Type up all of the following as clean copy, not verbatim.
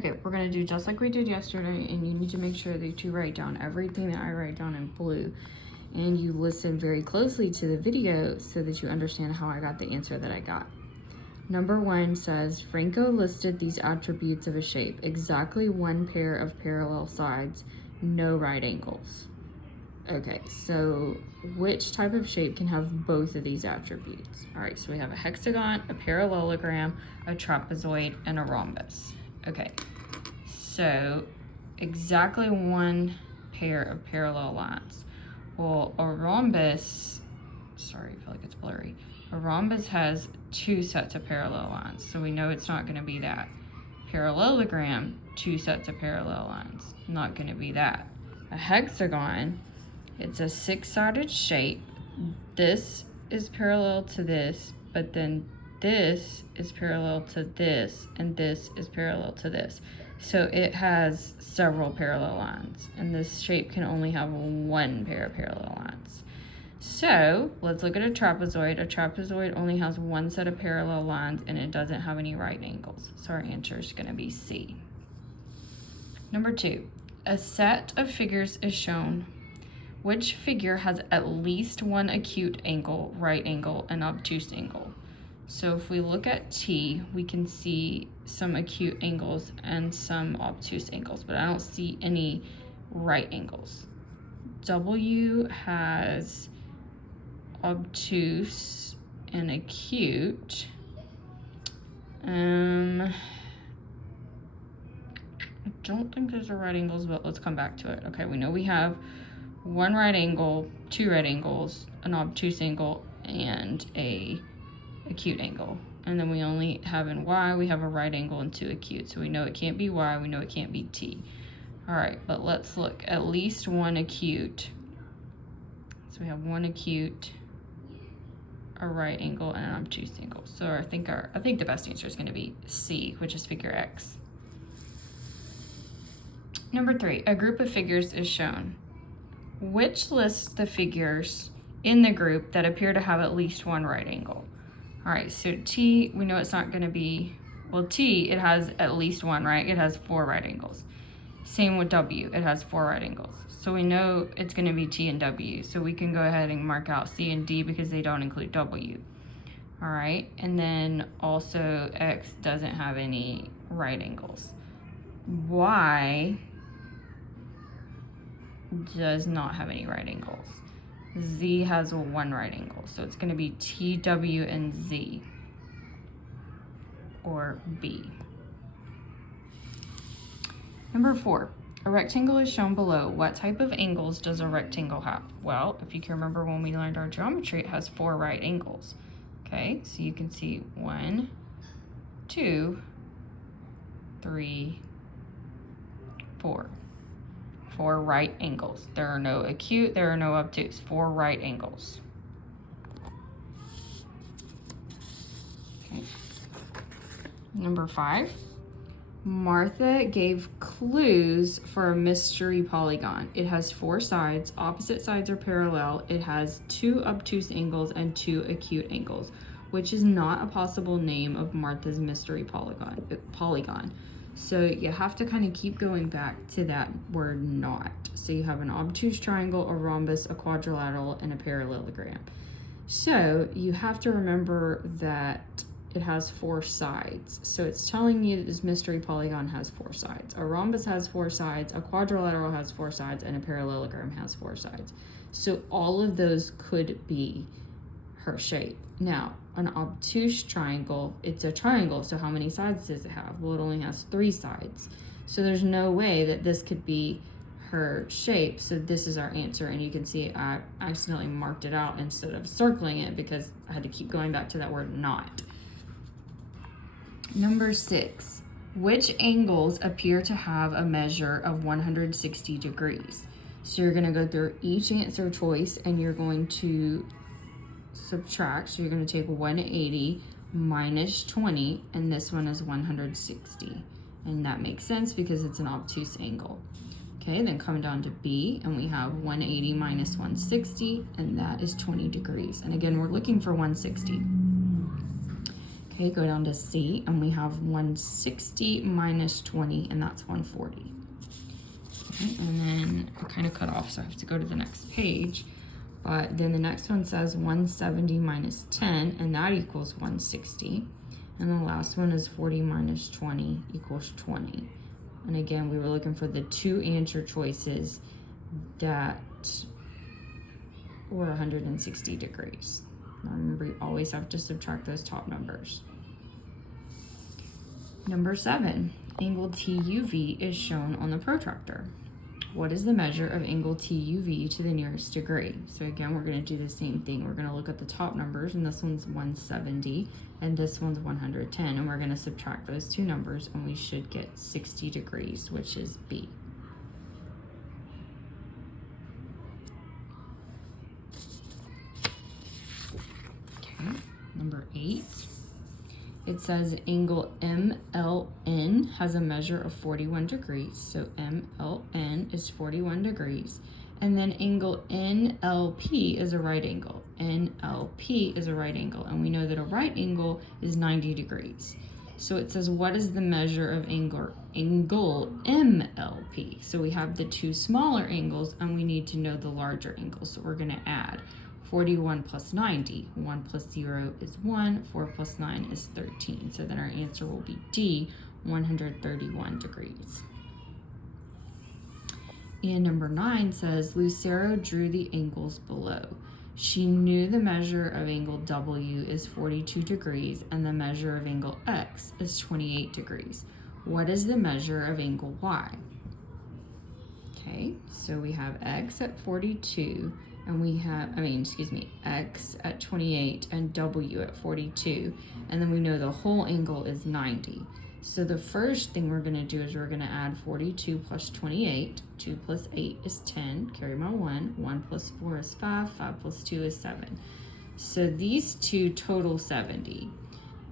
Okay, we're gonna do just like we did yesterday, and you need to make sure that you write down everything that I write down in blue, and you listen very closely to the video so that you understand how I got the answer that I got. Number 1 says, Franco listed these attributes of a shape, exactly one pair of parallel sides, no right angles. Okay, so which type of shape can have both of these attributes? All right, so we have a hexagon, a parallelogram, a trapezoid, and a rhombus. Okay, so exactly one pair of parallel lines. Well, a rhombus, sorry, I feel like it's blurry. A rhombus has 2 sets of parallel lines, so we know it's not going to be that. Parallelogram, 2 sets of parallel lines, not going to be that. A hexagon, it's a 6-sided shape. This is parallel to this, but then this is parallel to this, and this is parallel to this. So it has several parallel lines, and this shape can only have one pair of parallel lines. So let's look at a trapezoid. A trapezoid only has one set of parallel lines, and it doesn't have any right angles. So our answer is going to be C. Number 2, a set of figures is shown. Which figure has at least one acute angle, right angle, and obtuse angle? So if we look at T, we can see some acute angles and some obtuse angles, but I don't see any right angles. W has obtuse and acute. I don't think those are right angles, but let's come back to it. Okay, we know we have one right angle, 2 right angles, an obtuse angle, and a acute angle. And then we only have in Y, we have a right angle and 2 acute. So we know it can't be Y, we know it can't be T. All right, but let's look, at least one acute. So we have one acute, a right angle, and an obtuse angle. So I think the best answer is gonna be C, which is figure X. Number 3, a group of figures is shown. Which lists the figures in the group that appear to have at least one right angle? All right, so T, we know it's not going to be, well, T, it has at least one, right? It has 4 right angles. Same with W, it has 4 right angles. So we know it's going to be T and W. So we can go ahead and mark out C and D because they don't include W. All right, and then also X doesn't have any right angles. Y does not have any right angles. Z has 1 right angle, so it's going to be T, W, and Z, or B. Number 4, a rectangle is shown below. What type of angles does a rectangle have? Well, if you can remember when we learned our geometry, it has 4 right angles. Okay, so you can see 1, 2, 3, 4. 4 right angles. There are no acute, there are no obtuse. 4 right angles. Okay. Number 5. Martha gave clues for a mystery polygon. It has 4 sides. Opposite sides are parallel. It has 2 obtuse angles and 2 acute angles, which is not a possible name of Martha's mystery polygon. So you have to kind of keep going back to that word not. So you have an obtuse triangle, a rhombus, a quadrilateral, and a parallelogram. So you have to remember that it has 4 sides. So it's telling you that this mystery polygon has 4 sides. A rhombus has 4 sides, a quadrilateral has 4 sides, and a parallelogram has 4 sides. So all of those could be her shape. Now, an obtuse triangle, it's a triangle, so how many sides does it have? Well, it only has 3 sides. So there's no way that this could be her shape, so this is our answer. And you can see I accidentally marked it out instead of circling it because I had to keep going back to that word not. Number 6, which angles appear to have a measure of 160 degrees? So you're gonna go through each answer choice and you're going to subtract. So you're going to take 180 minus 20, and this one is 160. And that makes sense because it's an obtuse angle. Okay, then coming down to B, and we have 180 minus 160, and that is 20 degrees. And again, we're looking for 160. Okay, go down to C, and we have 160 minus 20, and that's 140. Okay, and then I kind of cut off, so I have to go to the next page. But then the next one says 170 minus 10, and that equals 160. And the last one is 40 minus 20 equals 20. And again, we were looking for the two answer choices that were 160 degrees. Now remember, you always have to subtract those top numbers. Number 7, angle TUV is shown on the protractor. What is the measure of angle TUV to the nearest degree? So again, we're going to do the same thing. We're going to look at the top numbers, and this one's 170, and this one's 110, and we're going to subtract those two numbers, and we should get 60 degrees, which is B. Okay, number 8. It says angle MLN has a measure of 41 degrees. So MLN is 41 degrees. And then angle NLP is a right angle. NLP is a right angle. And we know that a right angle is 90 degrees. So it says, what is the measure of angle MLP? So we have the two smaller angles, and we need to know the larger angle. So we're going to add 41 plus 90. 1 plus 0 is 1. 4 plus 9 is 13. So then our answer will be D, 131 degrees. And number 9 says, Lucero drew the angles below. She knew the measure of angle W is 42 degrees, and the measure of angle X is 28 degrees. What is the measure of angle Y? Okay, so we have X at 42, and we have, X at 28 and W at 42. And then we know the whole angle is 90. So the first thing we're gonna do is we're gonna add 42 plus 28. 2 plus 8 is 10, carry my 1. 1 plus 4 is 5, 5 plus 2 is 7. So these two total 70.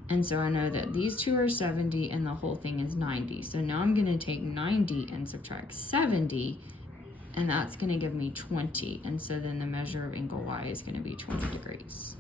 And so I know that these two are 70 and the whole thing is 90. So now I'm gonna take 90 and subtract 70, and that's going to give me 20. And so then the measure of angle Y is going to be 20 degrees.